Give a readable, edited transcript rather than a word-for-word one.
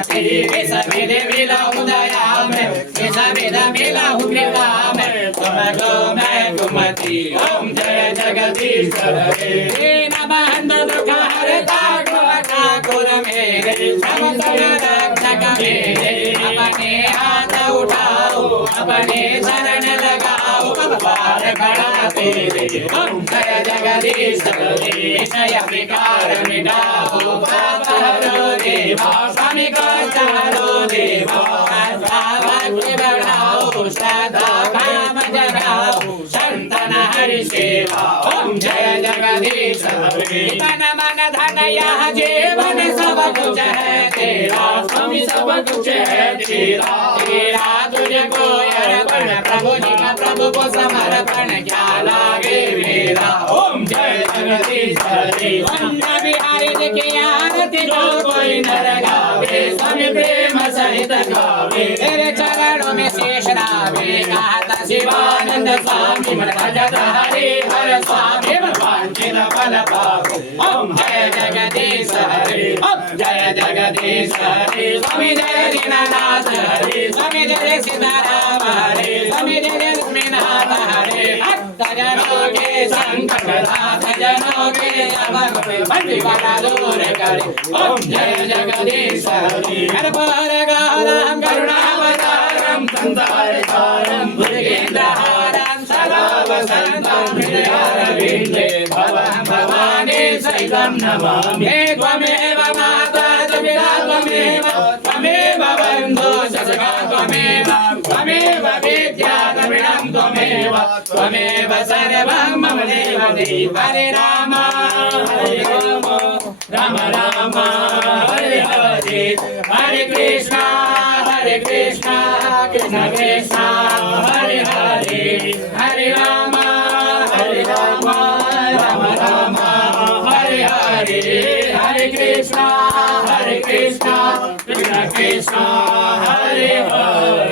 Gurmati, Vesamede Vila Udayame, Vesameda Vila Udritame, Samagome Gurmati, Om Jaya Jagadish Hare, Namahanda Dukha Harita Guraka Guramere, Samatana Rakshaka Mere, Apane हाथ उठाओ, अपने शरण लगाओ, पार खड़ा तेरे, ओम जय जगदीश हरेश, विकार मिटाओ, पाप हरो देवा, स्वामी को चारो देवा, भक्ति बढ़ाओ, श्रद्धा भाव जगाओ, संतन हरि सेवा, ओम जय जगदीश हरे, तन मन धन यह जीवन सब कुछ है तेरा, स्वामी सब कुछ है तेरा, तेरा तुझको अर्पण, प्रभु जी का प्रभु को समर्पण, क्या लागे मेरा, ओम जय जगदीश हरे, वंदे बिहारी जी की आरती जो कोई नर गावे, स्वामी प्रेम सहित गावे, तेरे चरणों में शेष रावे, कहता शिवानंद स्वामी मन भजत हरि हर स्वामी भगवान के फल पाओ, ओम जय जगदीश हरे, ओम जय जगदीश हरे, स्वामी जय दीनानाथ हरे, स्वामी जय सीताराम हरे, स्वामी जय लक्ष्मीनाथ हरे, भक्त जनों के संकट नाथ, जनों के अमर बंदीवाना दूर करे, ओम जय जगदीश हरे, कर्पूर गौरम करुणावतारम संसारसारम भुजगेन्द्रहारम सदा वसन्तं हृदयारविन्दे भवं भवानी सहितं नमामि, त्वमेव माता पिता त्वमेव, त्वमेव बन्धु सखा त्वमेव, त्वमेव विद्या द्रविणं त्वमेव, त्वमेव सर्वं मम देव देव, हरे राम राम राम हरे हरे, हरे कृष्णा कृष्ण कृष्ण हरे हरे, हरे राम राम राम हरे हरे, हरे कृष्ण कृष्ण कृष्ण हरे हरे।